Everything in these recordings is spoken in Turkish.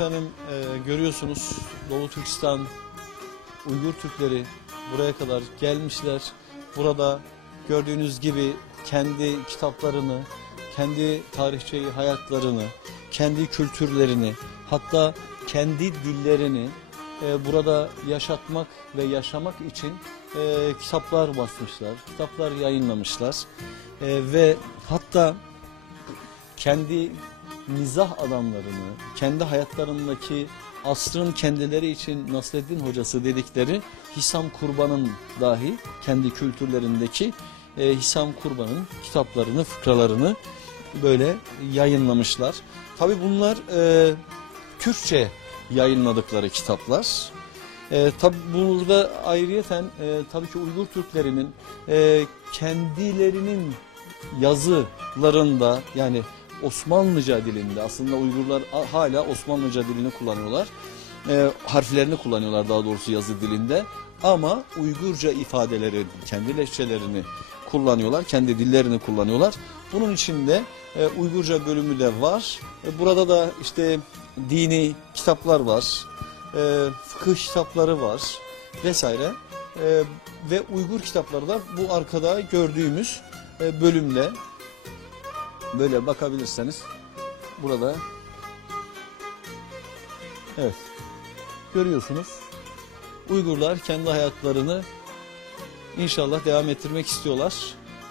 efendim görüyorsunuz Doğu Türkistan Uygur Türkleri buraya kadar gelmişler. Burada gördüğünüz gibi kendi kitaplarını, kendi tarihçeyi hayatlarını, kendi kültürlerini, hatta kendi dillerini burada yaşatmak ve yaşamak için kitaplar basmışlar, kitaplar yayınlamışlar ve hatta kendi mizah adamlarını, kendi hayatlarındaki asrın kendileri için Nasreddin hocası dedikleri Hisam Kurban'ın dahi kendi kültürlerindeki Hisam Kurban'ın kitaplarını, fıkralarını böyle yayınlamışlar. Tabi bunlar Türkçe yayınladıkları kitaplar. Tabi burada ayrıyeten tabii ki Uygur Türklerinin kendilerinin yazılarında, yani Osmanlıca dilinde, aslında Uygurlar hala Osmanlıca dilini kullanıyorlar. Harflerini kullanıyorlar daha doğrusu yazı dilinde. Ama Uygurca ifadeleri, kendi lehçelerini kullanıyorlar, kendi dillerini kullanıyorlar. Bunun içinde Uygurca bölümü de var. Burada da işte dini kitaplar var, fıkıh kitapları var vesaire. Ve Uygur kitapları da bu arkada gördüğümüz bölümde. Böyle bakabilirseniz burada, evet, görüyorsunuz. Uygurlar kendi hayatlarını inşallah devam ettirmek istiyorlar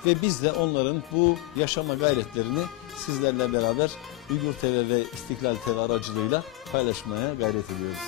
ve biz de onların bu yaşama gayretlerini sizlerle beraber Uygur TV ve İstiklal TV aracılığıyla paylaşmaya gayret ediyoruz.